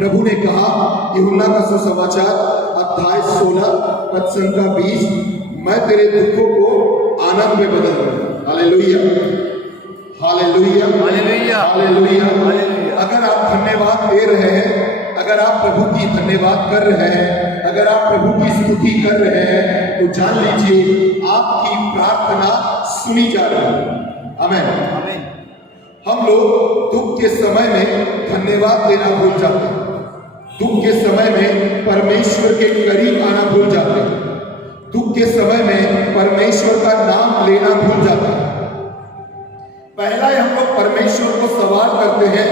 प्रभु ने कहा, यूहन्ना का सुसमाचार अध्याय 16 पद संख्या 20, मैं तेरे दुखों को आनंद में बदल दूंगा। Hallelujah, hallelujah, hallelujah, hallelujah. अगर आप धन्यवाद दे रहे हैं, अगर आप प्रभु की धन्यवाद कर रहे हैं, अगर आप प्रभु की स्तुति कर रहे हैं, तो जान लीजिए आपकी प्रार्थना सुनी जा रही है। आमीन, आमीन। हम लोग दुख के समय में धन्यवाद देना भूल जाते हैं, दुख के समय में परमेश्वर के करीब आना भूल जाते हैं, दुख के समय में परमेश्वर का नाम लेना भूल जाते हैं। पहला हम लोग परमेश्वर को सवाल करते हैं,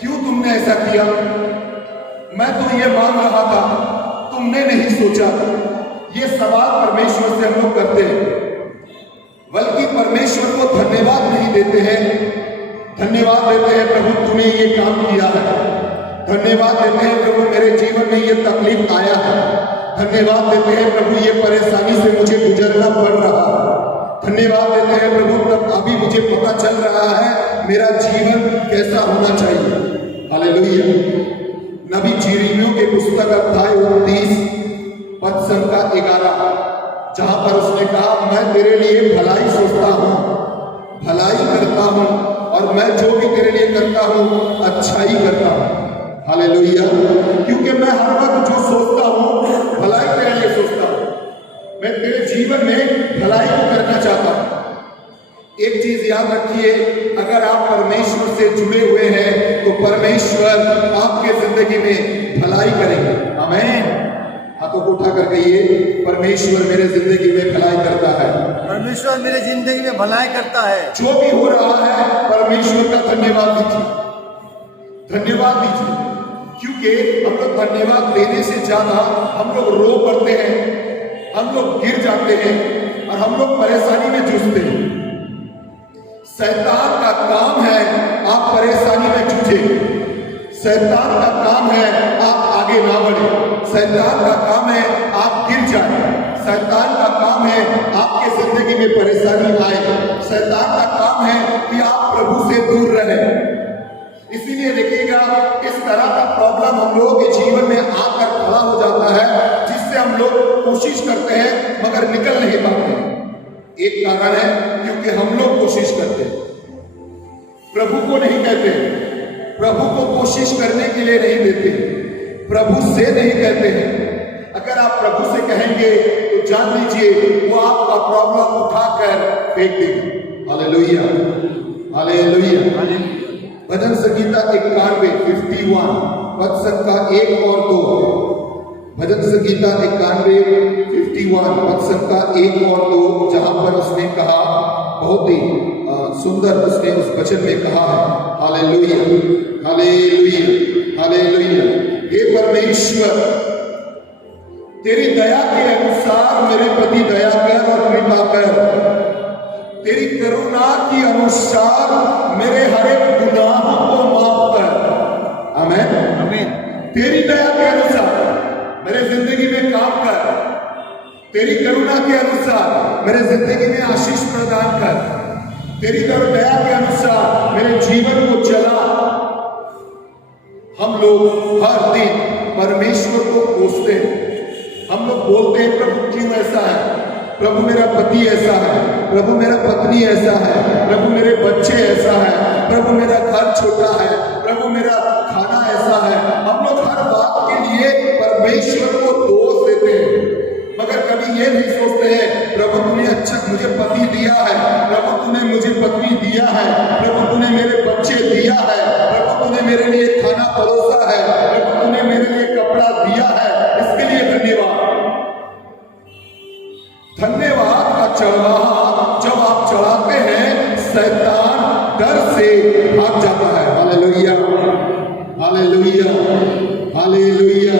क्यों तुमने ऐसा किया? मैं तो ये मांग रहा था, तुमने नहीं सोचा। ये सवाल परमेश्वर से हम लोग करते हैं, बल्कि परमेश्वर को धन्यवाद नहीं देते हैं। धन्यवाद देते हैं, प्रभु तूने ये काम किया है। धन्यवाद देते हैं, प्रभु मेरे जीवन में ये तकलीफ आया है। धन्यवाद देते हैं, प्रभु ये परेशानी से मुझे गुजरना पड़ रहा है। धन्यवाद देते हैं, प्रभु तब अभी मुझे पता चल रहा है मेरा जीवन कैसा होना चाहिए। हालेलुया। नबी यिर्मयाह के पुस्तक अध्याय 29 पद संख्या 11, जहां पर उसने कहा, मैं तेरे लिए भलाई सोचता हूं, भलाई करता हूं, और मैं जो भी तेरे लिए करता हूं अच्छाई करता हूं। हालेलुया। क्योंकि मैं हर वक्त जो सोचता हूं भलाई तेरे लिए सोचता हूं, मैं तेरे जीवन में भलाई को करना चाहता हूं। एक चीज याद रखिए, अगर आप परमेश्वर से जुड़े हुए हैं तो परमेश्वर आपके जिंदगी में भलाई करेंगे। आमीन। हाथों को उठाकर कहिए, परमेश्वर मेरे जिंदगी में भलाई करता है। परमेश्वर मेरे जिंदगी में भलाई करता है। जो भी हो रहा है परमेश्वर का धन्यवाद दीजिए, धन्यवाद दीजिए। क्योंकि हम लोग धन्यवाद देने से ज्यादा हम लोग रो पड़ते हैं, हम लोग गिर जाते हैं और हम लोग परेशानी में जूझते हैं। शैतान का काम है आप परेशानी में जूझे, शैतान का काम है आप आगे ना बढ़े, शैतान का काम है आप गिर जाए, शैतान का काम है आपके जिंदगी में परेशानी आए, शैतान का काम है कि आप प्रभु से दूर रहें। इसीलिए देखिएगा, इस तरह का प्रॉब्लम हम लोगों के जीवन में आकर खड़ा हो जाता है, जिससे हम लोग कोशिश करते हैं मगर निकल नहीं पाते। एक कारण है क्योंकि हम लोग कोशिश करते हैं, प्रभु को नहीं कहते, प्रभु को कोशिश करने के लिए नहीं देते, प्रभु से नहीं कहते हैं। अगर आप प्रभु से कहेंगे तो जान लीजिए वो आपका प्रॉब्लम उठाकर फेंक देंगे। Hallelujah, hallelujah. भजन संगीता 51 पद संख्या 1 और 2। भजन संगीता 51 पद संख्या 1 और 2, जहां पर उसने कहा, बहुत ही सुंदर उसने उस वचन में कहा है, हालेलुया, हालेलुया, हालेलुया। हे परमेश्वर, तेरी दया के अनुसार मेरे प्रति दया कर और कृपा कर, तेरी करुणा के अनुसार मेरे हर एक गुनाहों को माफ कर। आमीन, आमीन। तेरी दया के अनुसार मेरे जिंदगी में काम कर, तेरी करुणा के अनुसार मेरे जिंदगी में आशीष प्रदान कर, तेरी दया के अनुसार मेरे जीवन को चला। हम लोग हर दिन परमेश्वर को कोसते हैं, हम लोग बोलते हैं, प्रभु क्यों ऐसा है, प्रभु मेरा पति ऐसा है, प्रभु मेरा पत्नी ऐसा है, प्रभु मेरे बच्चे ऐसा है, प्रभु मेरा घर छोटा है, प्रभु मेरा खाना ऐसा है। हम लोग हर बात के लिए परमेश्वर को दोष देते हैं, मगर कभी ये नहीं सोचते हैं, प्रभु तूने अच्छा मुझे पति दिया है, प्रभु तूने मुझे पत्नी दिया है, प्रभु तूने मेरे बच्चे दिया है, प्रभु तूने मेरे लिए खाना परोसा है, प्रभु तूने मेरे लिए कपड़ा दिया है, इसके लिए धन्यवाद। धन्यवाद का चढ़ावा जब आप चढ़ाते हैं, शैतान डर से भाग जाता है। Hallelujah, hallelujah, hallelujah.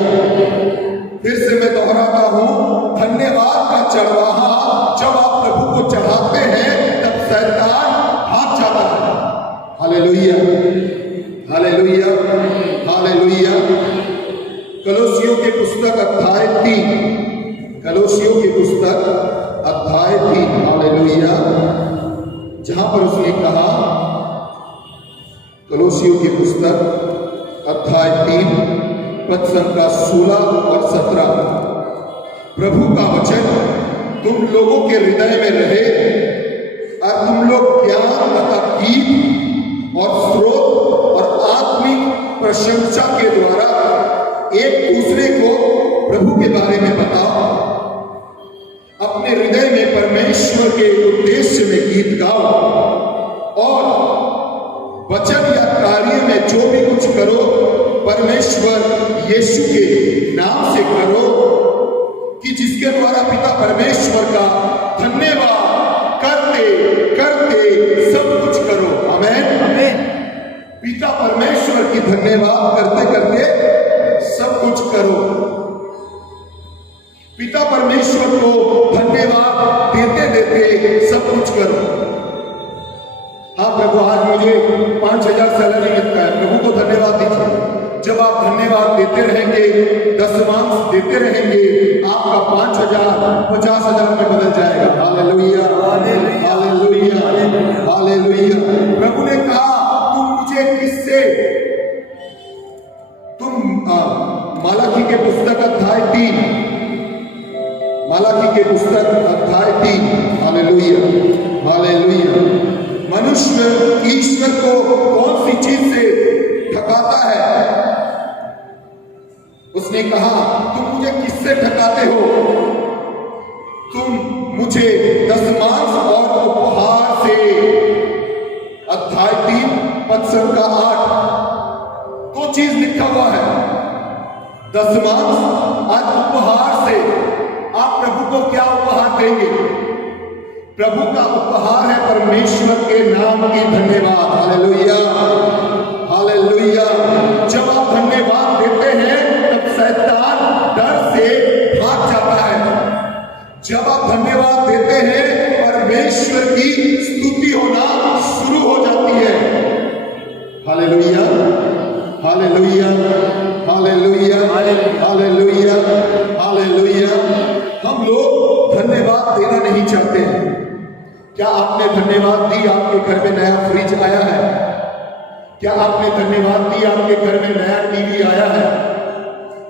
फिर से मैं दोहराता हूं, धन्यवाद का चढ़ावा जब आप प्रभु को चढ़ाते हैं तब शैतान भाग जाता है। Hallelujah, hallelujah, hallelujah. कलोसियों की पुस्तक अध्याय 3, कलोसियों की पुस्तक अध्याय 3, हालेलुया, जहां पर उसने कहा, कलोसियों की पुस्तक अध्याय 3 पद संख्या 16 और 17। प्रभु का वचन तुम लोगों के हृदय में रहे और तुम लोग ज्ञान तथा गीत और स्रोत और आत्मिक प्रशंसा के द्वारा एक दूसरे को प्रभु के बारे में बताओ। अपने हृदय में परमेश्वर के उद्देश्य में गीत गाओ और वचन या कार्य में जो भी कुछ करो परमेश्वर यीशु के नाम से करो, कि जिसके द्वारा पिता परमेश्वर का धन्यवाद करते करते सब कुछ करो। आमीन आमीन। पिता परमेश्वर की धन्यवाद करते करते सब कुछ करो। पिता परमेश्वर को धन्यवाद देते देते सब कुछ करो। हाँ प्रभु, आज मुझे 5,000 सैलरी मिलता है, प्रभु को धन्यवाद दीजिए। जब आप धन्यवाद देते रहेंगे, दशमांश देते रहेंगे, आपका 5,000 50,000 में बदल जाएगा। Hallelujah hallelujah hallelujah. प्रभु ने कहा तुम मुझे किससे, तुम मालाखी के पुस्तक अध्याय 3, मालाखी के पुस्तक अध्याय 3, हालेलुया हालेलुया। मनुष्य ईश्वर को कौन सी चीज से ठकाता है? उसने कहा तुम मुझे किससे ठकाते हो? तुम मुझे दशमांश और उपहार से। अध्याय 3 पद संख्या 8, दो चीज लिखा हुआ है, दशमांश और उपहार से। आप प्रभु को क्या उपहार देंगे? प्रभु का उपहार है परमेश्वर के नाम की धन्यवाद। Hallelujah hallelujah. जब आप धन्यवाद देते हैं तब शैतान डर से भाग जाता है। जब आप धन्यवाद देते हैं परमेश्वर की स्तुति होना शुरू हो जाती है। Hallelujah hallelujah hallelujah hallelujah hallelujah. हम लोग धन्यवाद देना नहीं चाहते हैं। क्या आपने धन्यवाद दी आपके घर में नया फ्रिज आया है? क्या आपने धन्यवाद दी आपके घर में नया टीवी आया है?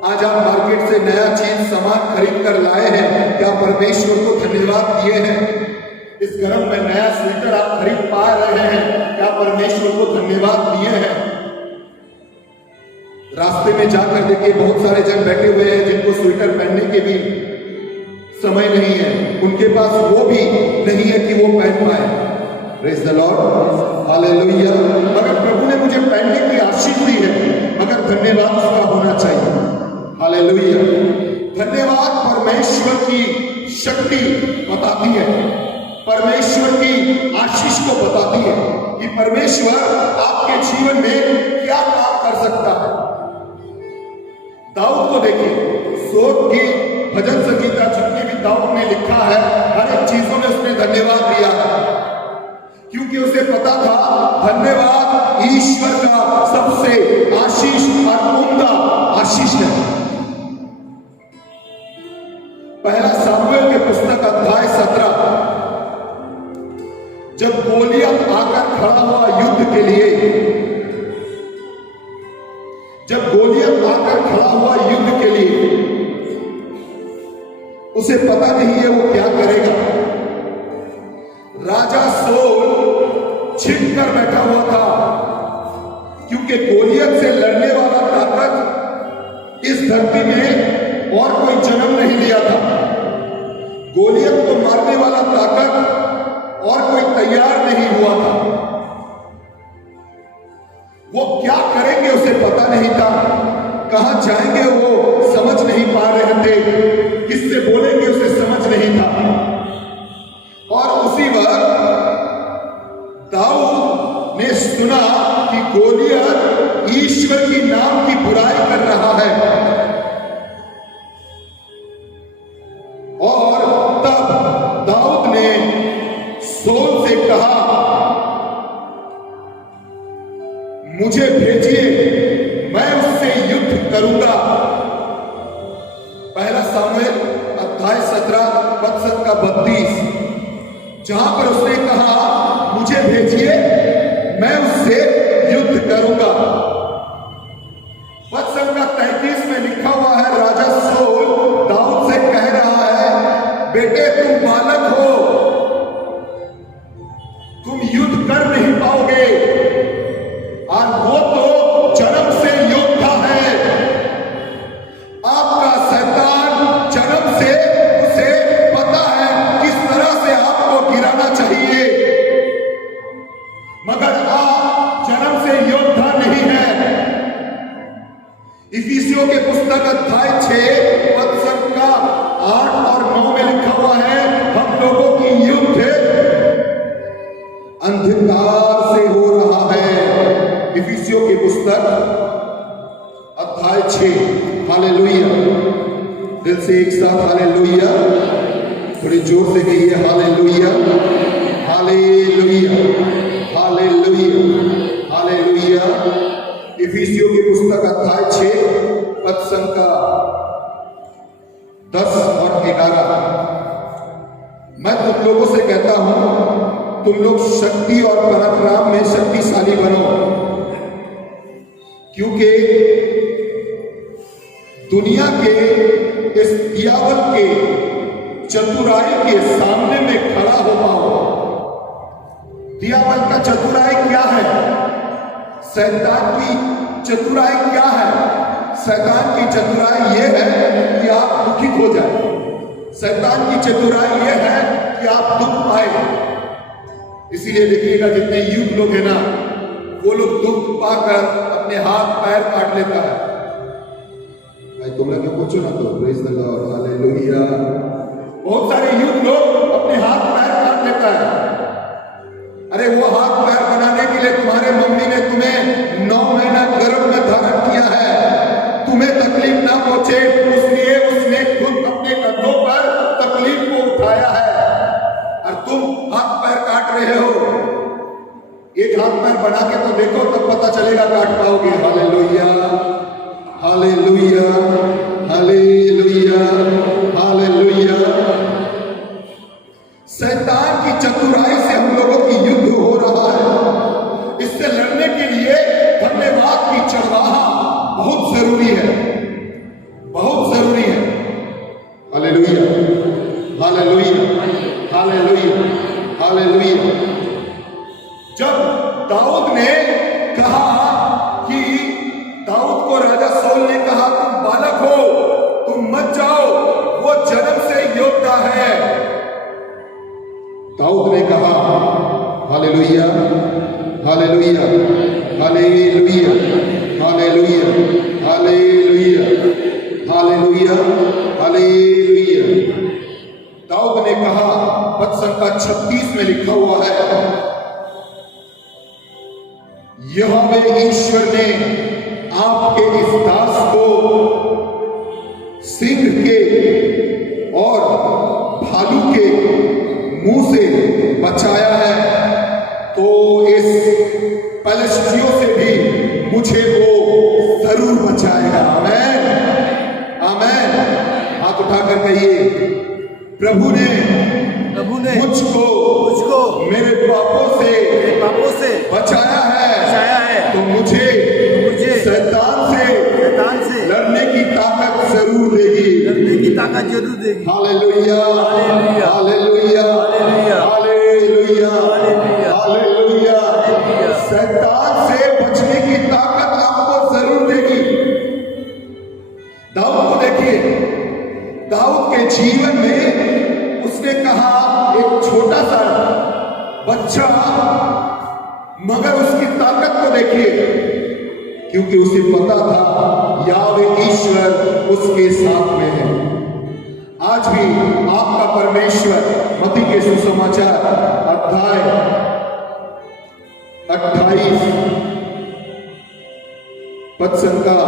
आज आप मार्केट से नया चीज सामान खरीद कर लाए हैं, क्या परमेश्वर को धन्यवाद दिए हैं? इस गर्म में नया स्वेटर आप खरीद पा रहे हैं, क्या परमेश्वर को धन्यवाद दिए हैं? रास्ते में जाकर देखिए बहुत सारे जन बैठे हुए हैं जिनको स्वेटर पहनने के भी समय नहीं है, उनके पास वो भी नहीं है कि वो पहन पाए। Praise the Lord hallelujah. अगर प्रभु ने मुझे पहनने की आशीष दी है, मगर धन्यवाद उसका होना चाहिए। हालेलुया। धन्यवाद परमेश्वर की शक्ति बताती है, परमेश्वर की आशीष को बताती है कि परमेश्वर आपके जीवन में क्या काम कर सकता है। दाऊद को देखिए, सोत की भजन संगीता जितने भी दाऊद ने लिखा है, हर एक चीजों में उसने धन्यवाद दिया है, क्योंकि उसे पता था धन्यवाद ईश्वर का सबसे आशीष और उम्दा आशीष है। पहला सामुएल के पुस्तक अध्याय 17, जब गोलियत आकर खड़ा हुआ युद्ध के लिए, जब गोलियत आकर खड़ा हुआ युद्ध के लिए, उसे पता नहीं है वो क्या करेगा। राजा सोल छिप कर बैठा हुआ था, क्योंकि गोलियत से लड़ने वाला ताकत इस धरती में और कोई जन्म नहीं लिया था। गोलियत को मारने वाला ताकत और कोई तैयार नहीं हुआ था। वो क्या करेंगे उसे पता नहीं था, कहां जाएंगे वो समझ नहीं पा रहे थे, किससे बोलेंगे उसे समझ नहीं था। और उसी वक्त दाऊद ने सुना कि गोलियत ईश्वर की नाम की बुराई कर रहा है, और तब दाऊद ने सोल से कहा मुझे भेजिए, मैं उससे युद्ध करूंगा। पहला सामुएल अध्याय 17 पद संख्या 32, जहां पर उसने कहा मुझे भेजिए, मैं उससे युद्ध करूंगा। पद संख्या 33 में इफिसियों के पुस्तक अध्याय 6 पद संख्या 8 और 9 में लिखा हुआ है, हम लोगों की युद्ध अंधकार से हो रहा है। इफिसियों की पुस्तक अध्याय 6। हालेलुया, दिल से एक साथ हालेलुया, थोड़ी जोर से कहिए हालेलुया, हालेलुया, हालेलुया, हालेलुया। इफिसियों की पुस्तक अध्याय 6 पद संख्या 10 और 11। मैं तुम लोगों से कहता हूं, तुम लोग शक्ति और पराक्रम में शक्तिशाली बनो, क्योंकि दुनिया के इस दियावल के चतुराई के सामने में खड़ा हो पाओ। दियावल का चतुराई क्या है? शैतान की चतुराई क्या है? शैतान की चतुराई यह है कि आप दुखित हो जाए। शैतान की चतुराई यह है कि आप दुख पाए। इसीलिए देखिएगा जितने युग लोग हैं ना, वो लोग दुख पाकर अपने हाथ पैर काट लेता है। भाई तुम लोग पूछो ना तो प्रेज द लॉर्ड, हालेलुया। बहुत सारे युग लोग अपने हाथ पैर काट लेता है। अरे वो हाथ पैर बनाने के लिए तुम्हारे मम्मी ने तुम्हें 9 महीना गर्भ में धारण किया है, तुम्हें तकलीफ ना पहुंचे उसलिए उसने खुद अपने कंधों पर तकलीफ को उठाया है, और तुम हाथ पैर काट रहे हो। एक हाथ पैर बना के तो देखो, तब पता चलेगा काट पाओगे। Hallelujah, hallelujah, hallelujah, hallelujah. शैतान की चतुराई से हम लोगों की युद्ध हो रहा है। इससे लड़ने के लिए धन्यवाद की चरवाहा बहुत जरूरी है, बहुत जरूरी है। Hallelujah, hallelujah, hallelujah, hallelujah. जब दाऊद ने कहा कि दाऊद को राजा शाऊल ने कहा तुम बालक हो, तुम मत जाओ, वो जन्म से योद्धा है। दाऊद ने कहा hallelujah, hallelujah, hallelujah, hallelujah, hallelujah, hallelujah, hallelujah. Dawood ने कहा, पद संख्या 36 में लिखा हुआ है, यहोवा ईश्वर ने आपके इस दास को सिंह के और भालू के मुंह से बचाया है, तो इस पलिश्तियों से भी मुझे वो जरूर बचाएगा। आमीन, आमीन। हाथ उठाकर कहिए, प्रभु ने मुझको मेरे पापों से बचाया है, तो मुझे शैतान से लड़ने की ताकत जरूर देगी, हालेलुया, हालेलुया, हालेलुया, हालेलुया। शैतान से बचने की ताकत आपको जरूर देगी। दाऊद को देखिए, दाऊद के जीवन में उसने कहा एक छोटा सा बच्चा, मगर उसकी ताकत को देखिए, क्योंकि उसे पता था यावे ईश्वर उसके साथ में है। आज भी आपका परमेश्वर मत्ती के सुसमाचार अध्याय 28 पद संख्या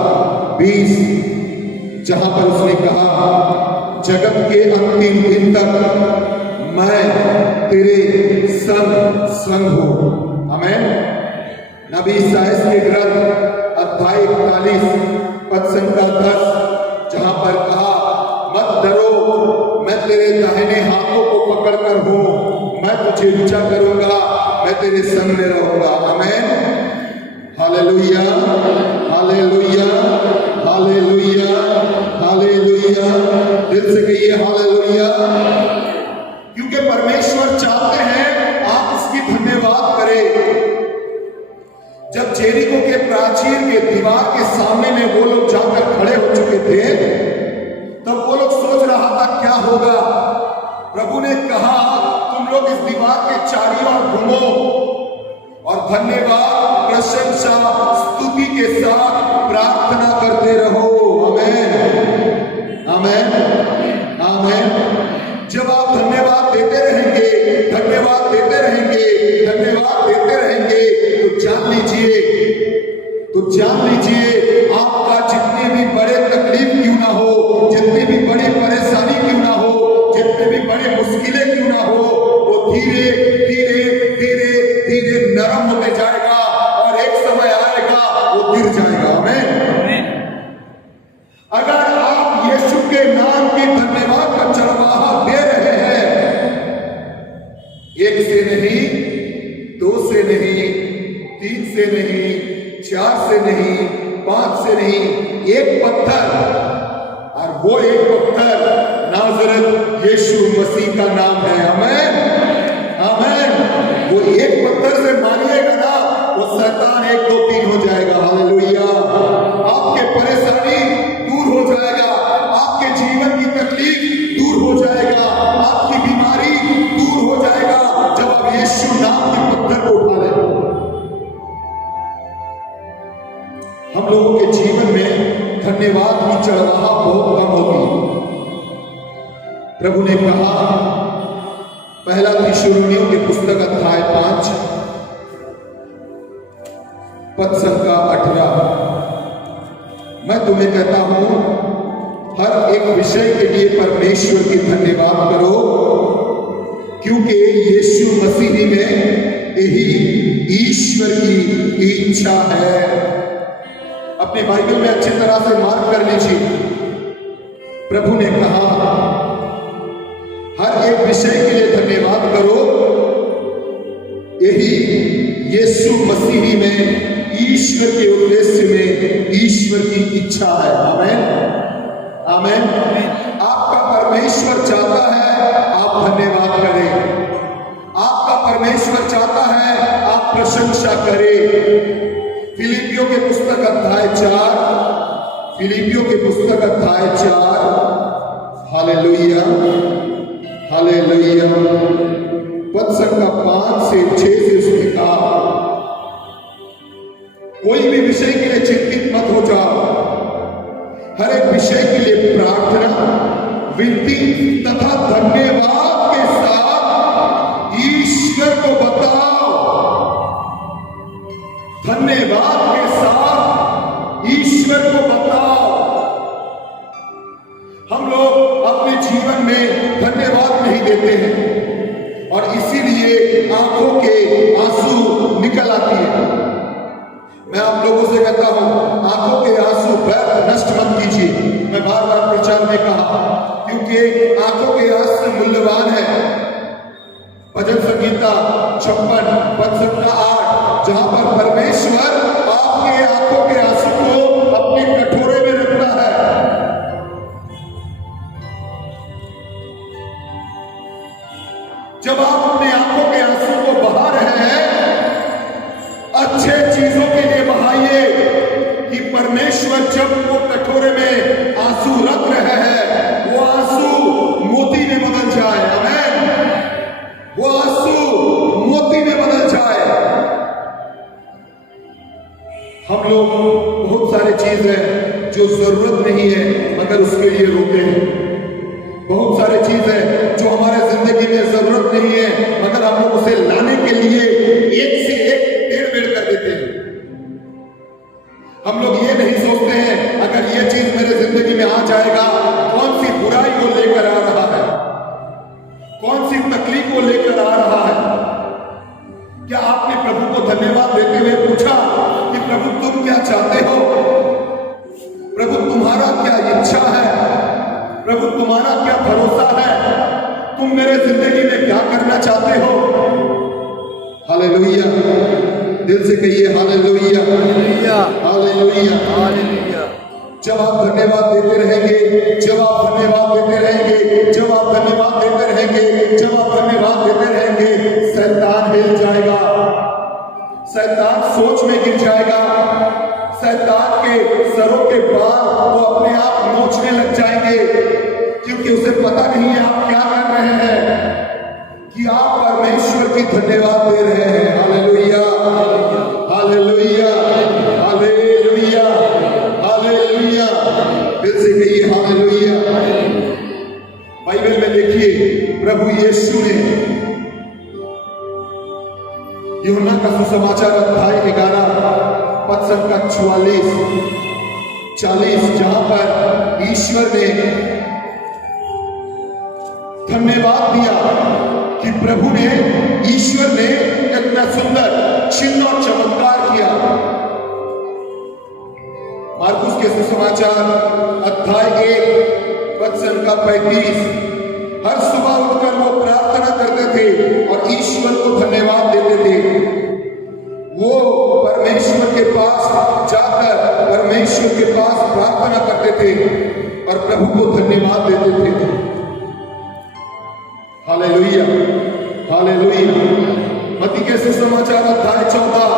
20, जहां पर उसने कहा जगत के अंतिम दिन तक मैं तेरे संग हूं। आमीन। नबी इसायाह के ग्रंथ अध्याय 41 पद संख्या 10, जहां पर कहा मत डरो, मैं तेरे दाहिने हाथों को पकड़कर हूं, मैं तुझे ऊंचा करूंगा, मैं तेरे संग में रहूंगा। आमीन, हालेलुया, हालेलुया, हालेलुया, हालेलुया। दिल से कहिए हालेलुया, क्योंकि परमेश्वर चाहते हैं आप उसकी धन्यवाद करें। जब जेरिको के प्राचीर के दीवार के सामने में वो लोग जाकर खड़े हो चुके थे, तब वो लोग सोच रहा था क्या होगा। प्रभु ने कहा तुम लोग इस दीवार के चारों ओर घूमो और धन्यवाद, प्रशंसा, स्तुति के साथ प्रार्थना करते रहो। लीजिए, आपका जितने भी बड़े तकलीफ क्यों ना हो, जितनी भी बड़ी परेशानी क्यों ना हो, जितने भी बड़ी मुश्किलें क्यों ना हो, वो धीरे धीरे धीरे धीरे नरम होते जाएगा और एक समय आएगा वो गिर जाएगा। आमीन। अगर आप यीशु के नाम की धन्यवाद का चढ़वाहा दे रहे हैं, एक से नहीं, दो से नहीं, तीन से नहीं, चार से नहीं, पांच से नहीं, एक पत्थर, और वो एक पत्थर नाज़रेत यीशु मसीह का नाम है। आमीन, आमीन। वो एक पत्थर से मानिएगा ना, वो शैतान 1 2 3 हो जाएगा। हालेलुया। आपके परेशानी दूर हो जाएगा, आपके जीवन की तकलीफ दूर हो जाएगा, आपकी बीमारी दूर हो जाएगा जब आप यीशु नाम के पत्थर को उठा लें। हम लोगों के जीवन में धन्यवाद की चढ़वाहा बहुत कम होगी। प्रभु ने कहा, पहला थिस्सलुनीकियों की पुस्तक अध्याय 5 पद संख्या 18, मैं तुम्हें कहता हूं, हर एक विषय के लिए परमेश्वर की धन्यवाद करो, क्योंकि यीशु मसीह में यही ईश्वर की इच्छा है। अपने बाइबल में अच्छी तरह से मार्क कर लीजिए। प्रभु ने कहा, हर एक विषय के लिए धन्यवाद करो, यही यीशु मसीह में ईश्वर के उद्देश्य में ईश्वर की इच्छा है। आमीन, आमीन। आपका परमेश्वर चाहता है आप धन्यवाद करें, आपका परमेश्वर चाहता है आप प्रशंसा करें। फिलिपियों के पुस्तक अध्याय 4, फिलिपियों के पुस्तक अध्याय 4, हालेलुया, हालेलुया, पद संख्या 5 से 6 से उसने कहा, कोई भी विषय के लिए चिंतित मत हो जाओ, हर एक विषय के लिए प्रार्थना, विनती तथा धन्यवाद के साथ ईश्वर को बताओ। धन्यवाद के साथ ईश्वर को बताओ। हम लोग अपने जीवन में धन्यवाद नहीं देते हैं और इसीलिए आंखों के आंसू निकल आती है। मैं आप लोगों से कहता हूं, आंखों के आंसू व्यर्थ नष्ट मत कीजिए। मैं बार बार प्रचार में कहा, क्योंकि आंखों के आंसू मूल्यवान है। भजन संगीता 56 पद संख्या 8, जहां पर परमेश्वर आपके आंखों के आंसू को अपने कटोरे में रखता है। जब आप अपने आंखों के आंसू को बहा रहे हैं, अच्छे चीजों के लिए बहाइए, कि परमेश्वर जब वो कटोरे में आंसू रख रहे हैं, वो आंसू मोती में बदल जाए। आमीन। वो आंसू मोती में बदल जाए। हम लोग बहुत सारे चीज है जो जरूरत नहीं है मगर उसके लिए रोते हैं। बहुत सारे चीज है जो हमारे जिंदगी में जरूरत नहीं है मगर हम लोग उसे लाने के लिए एक से एक टेढ़-मेढ़ कर देते हैं। हम लोग ये नहीं सोचते हैं अगर ये चीज मेरे जिंदगी में आ जाएगा, कौन सी बुराई को लेकर आ रहा है, कौन सी तकलीफ को लेकर आ रहा है। क्या आपने प्रभु को धन्यवाद देते हुए पूछा कि प्रभु तुम क्या चाहते हो, प्रभु तुम्हारा क्या इच्छा है, प्रभु तुम्हारा क्या भरोसा है, तुम मेरे जिंदगी में क्या करना चाहते हो। हालेलुया, दिल से कहिए हालेलुया, हालेलुया, हालेलुया, हालेलुया। जब आप धन्यवाद देते रहेंगे, जब आप धन्यवाद देते रहेंगे, जब आप धन्यवाद देते रहेंगे, जब आप धन्यवाद देते रहेंगे, शैतान हिल जाएगा, शैतान सोच में गिर जाएगा, शैतान के सरों के बाल वो अपने आप नोचने लग जाएंगे, क्योंकि उसे पता नहीं है आप क्या कर रहे हैं, कि आप परमेश्वर की धन्यवाद दे रहे हैं। Hallelujah, hallelujah, hallelujah, hallelujah. दिल से कहिए हालेलुया। बाइबल में देखिए, प्रभु यीशु ने यूहन्ना का सुसमाचार अध्याय 11 पद संख्या 40 जहां पर ईश्वर ने धन्यवाद दिया कि प्रभु ने, ईश्वर ने इतना सुंदर चिन्ह और चमत्कार किया। मार्कुस के सुसमाचार अध्याय 1 पद संख्या 35। हर सुबह उठकर वो प्रार्थना करते थे और ईश्वर को धन्यवाद देते थे। वो परमेश्वर के पास जाकर परमेश्वर के पास प्रार्थना करते थे और प्रभु को धन्यवाद देते थे। Hallelujah, hallelujah. मत्ती के सुसमाचार अध्याय 14,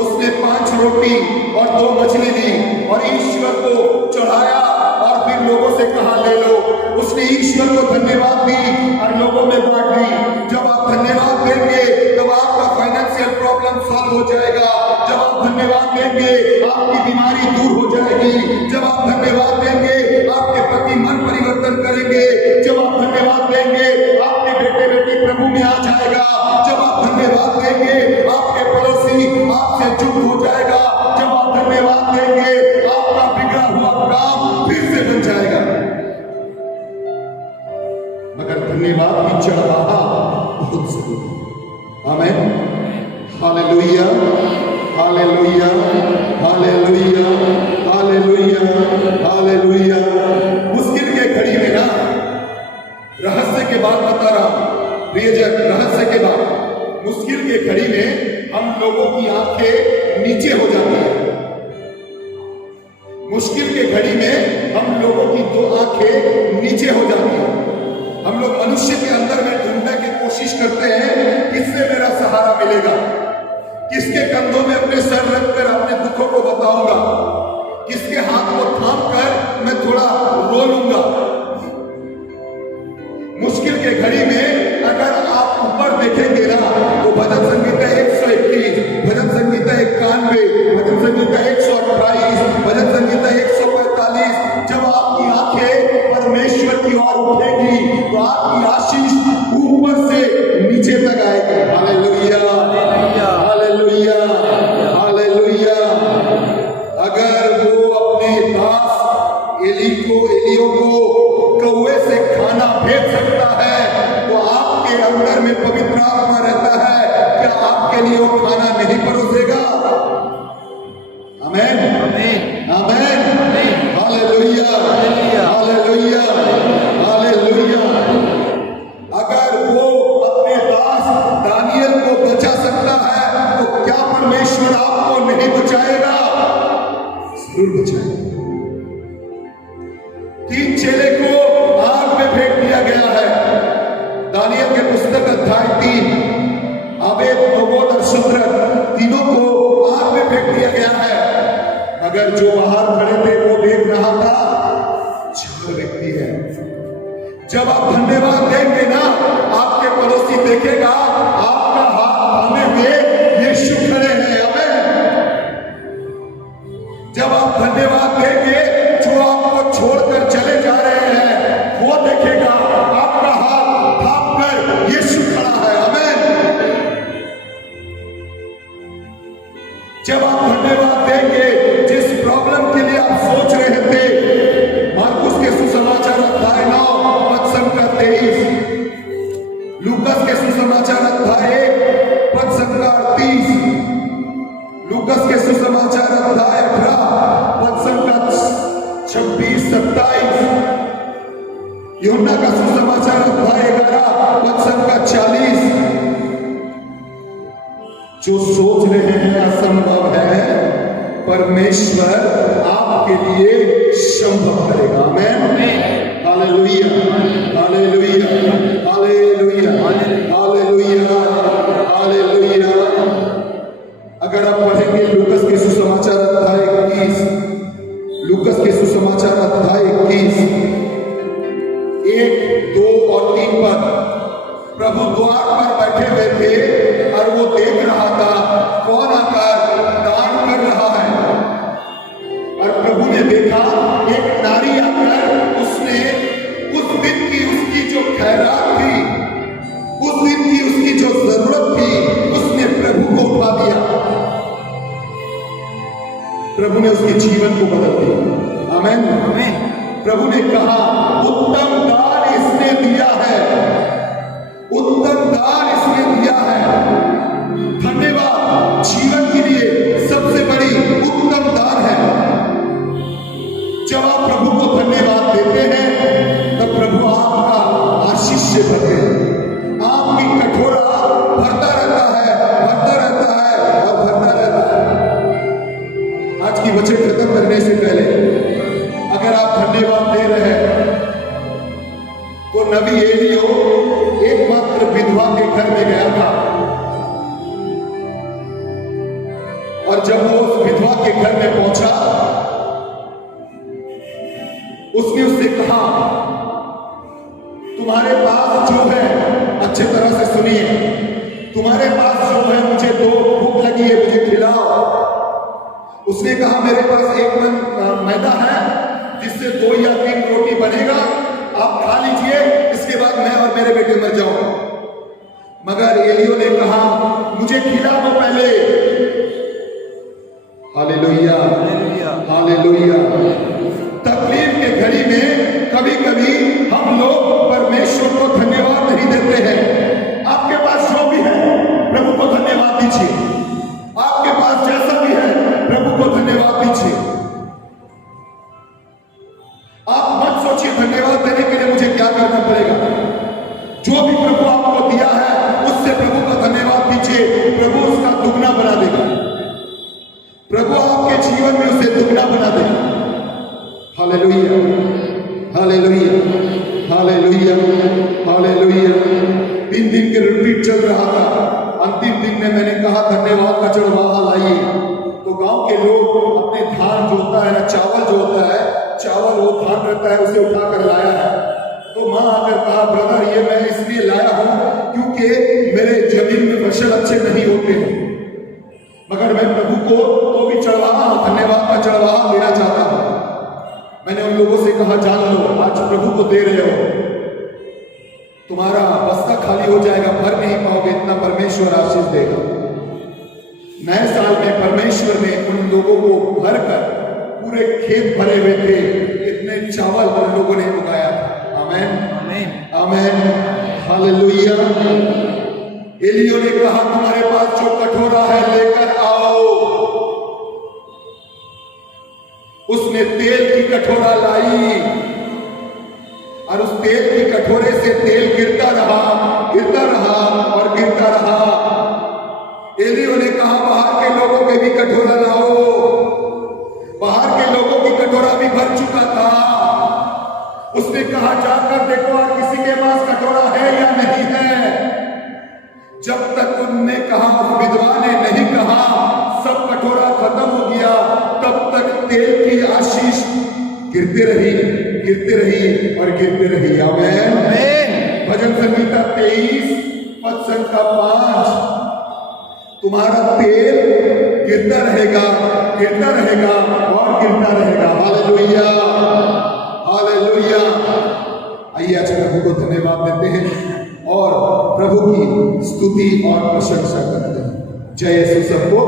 उसने 5 रोटी और 2 मछली ली और ईश्वर को चढ़ाया और फिर लोगों से कहा ले लो। उसने ईश्वर को धन्यवाद दी और लोगों में बांट दी। जब आप धन्यवाद देंगे तब आपका फाइनेंशियल प्रॉब्लम सॉल्व हो जाएगा। जब आप धन्यवाद देंगे आपकी बीमारी दूर हो जाएगी। जब आप धन्यवाद देंगे आपके पति मन परिवर्तन करेंगे। जब आप धन्यवाद देंगे आपके बेटे बेटी प्रभु में आ जाएगा। जब आप धन्यवाद देंगे आपके पड़ोसी आपसे चुप हो जाएगा। जब आप धन्यवाद देंगे आपका बिगड़ा हुआ काम फिर से बन जाएगा। मगर धन्यवाद की चढ़ावा बहुत जरूरी है। आमीन, hallelujah, hallelujah, hallelujah, hallelujah, hallelujah. मुश्किल के घड़ी में ना, रहस्य के बाद बता रहा हूं प्रियजन, रहस्य के बाद मुश्किल के घड़ी में हम लोगों की आंखें नीचे हो जाती है। मुश्किल के घड़ी में हम लोगों की 2 आंखें नीचे हो जाती है। हम लोग मनुष्य के अंदर में ढूंढने की कोशिश करते हैं, किससे मेरा सहारा मिलेगा, किसके कंधों में अपने सर रखकर अपने दुखों को बताऊंगा, किसके हाथ को थाम कर मैं थोड़ा रो लूंगा। मुश्किल के घड़ी में अगर आप ऊपर देखेंगे ना तो भजन संगीता 121, भजन संगीता 91, भजन संगीता 128, भजन संगीता 145, जब आपकी आंखें परमेश्वर की ओर उठेगी तो आपकी आशीष ऊपर से नीचे तक आएगी। Hallelujah, hallelujah, hallelujah. अगर वो अपने दास एलियों को कौवे से खाना भेज सकता है तो आपके अंदर में पवित्र आत्मा रहता है, क्या आपके लिए वो खाना नहीं परोसेगा? आमीन, आमीन, आमीन, हालेलुया, हालेलुया, हालेलुया। अगर वो अपने दास दानियल को बचा सकता है तो क्या परमेश्वर आपको नहीं बचाएगा? जरूर बचाएगा। 3 चेले को आग में फेंक दिया गया है। दानियल के पुस्तक अध्याय 3, आबेद, नोबोत और शद्रक तीनों को आग में फेंक दिया गया है। मगर जो बाहर खड़े थे वो देख रहा था 4 व्यक्ति है। जब आप धन्यवाद देंगे ना, आपके पड़ोसी देखेगा आपका हाथ थामे हुए यीशु खड़े हैं। आमीन। जब आप धन्यवाद देंगे, जो आपको छोड़कर चले जा रहे हैं वो देखेगा आपका हाथ थाम कर यीशु खड़ा है। आमीन। जब आप धन्यवाद देंगे, जिस प्रॉब्लम के लिए आप सोच रहे थे, मार्कुस के सुसमाचार अध्याय 9 पद संख्या 23, लूकस के सुसमाचार अध्याय 1 पद संख्या 38, लूकस के सुसमाचार अध्याय 18 पद संख्या 26-27, यूहन्ना का सुसमाचार अध्याय 11 पद संख्या 40। जो सोच रहे हैं असंभव है, परमेश्वर आपके लिए संभव करेगा। आमीन, hallelujah, hallelujah, hallelujah, hallelujah, hallelujah. अगर आप पढ़ेंगे लूकस के सुसमाचार अध्याय 21, लूकस के सुसमाचार अध्याय 21 1, 2 और 3 पद, प्रभु द्वार पर बैठे हुए थे और वो देख रहा था कौन आकर दान कर रहा है। और प्रभु ने देखा एक नारी आकर, उसने उस दिन की उसकी जो खैरात थी, उस दिन की उसकी जो जरूरत थी, उसने प्रभु को उठा दिया। प्रभु ने उसके जीवन को बदल दिया। आमीन। आमीन। प्रभु ने कहा उत्तम दान इसने दिया है, उत्तम दान इसने दिया है। धन्यवाद जीवन के लिए सबसे बड़ी उत्तम दान है। जब आप प्रभु को धन्यवाद देते हैं तब प्रभु आपका आशीष से भरते हैं। आपकी कटोरा भरता रहता है, भरता रहता है और भरता रहता है। आज की वचन खत्म करने से पहले अगर आप धन्यवाद दे रहे हैं तो नबी एलियो एकमात्र विधवा के घर में गया था और जब वो उस विधवा के घर में पहुंचा उसने उससे कहा तुम्हारे पास जो है, अच्छे तरह से सुनिए, तुम्हारे पास जो है मुझे तो भूख लगी है, मुझे खिलाओ। उसने कहा मेरे पास एक मन मैदा है जिससे 2 या 3 रोटी बनेगा, आप खा लीजिए, इसके बाद मैं और मेरे बेटे मर जाऊंगा। मगर एलियो ने कहा मुझे खिला दो पहले। Hallelujah, hallelujah. तकलीफ के घड़ी में कभी कभी हम लोग परमेश्वर को धन्यवाद नहीं देते हैं। आपके पास जो भी है प्रभु को धन्यवाद दीजिए, आपके पास जैसा भी है प्रभु को धन्यवाद दीजिए। आप मत सोचिए धन्यवाद देने के लिए मुझे क्या करना पड़ेगा। जो भी प्रभु आपको दिया है उससे प्रभु का धन्यवाद दीजिए, प्रभु उसका दुगना बना देगा। प्रभु आपके जीवन में उसे दुगना बना देगा। Hallelujah, hallelujah, hallelujah, hallelujah. 3 दिन के रिट्रीट चल रहा था। अंतिम दिन में मैंने कहा धन्यवाद का चढ़ावा लाइए। तो गांव के लोग अपने धान जो होता है ना, चावल जो होता है, चावल वो धान रहता है उसे उठाकर लाया है। तो माँ आकर कहा ब्रदर ये मैं इसलिए लाया हूं क्योंकि मेरे जमीन में फसल अच्छे नहीं होते हैं, मगर मैं प्रभु को तो भी चढ़ावा, धन्यवाद का चढ़ावा देना चाहता हूं। मैंने उन लोगों से कहा जान लो आज प्रभु को दे रहे हो, तुम्हारा बस्ता खाली हो जाएगा, भर नहीं पाओगे, इतना परमेश्वर आशीष देगा। नए साल में परमेश्वर ने उन लोगों को भर कर, पूरे खेत भरे हुए थे, इतने चावल उन लोगों ने उगाया था। आमीन, आमीन, आमीन, हालेलुया। एलियो ने कहा तुम्हारे पास जो कटोरा है लेकर आओ। उसने तेल की कटोरा लाई और उस तेल की कटोरे से तेल गिरता रहा, गिरता रहा और गिरता रहा। एलियो ने कहा बाहर के लोगों के भी कटोरा लाओ। बाहर के लोगों की कटोरा भी भर चुका था। उसने कहा जाकर देखो और किसी के पास कटोरा है या नहीं है। जब तक उनने कहा, विधवा ने नहीं कहा सब कटोरा खत्म हो गया, तब तक तेल की आशीष गिरते रही, गिरते रही और गिरते रही। आमीन। भजन संगीता 23 पद संख्या 5। तुम्हारा तेल गिरता रहेगा, गिरता रहेगा और गिरता रहेगा। Hallelujah, hallelujah. आइए आज प्रभु को धन्यवाद देते हैं और प्रभु की स्तुति और प्रशंसा करते हैं। जय यीशु सबको।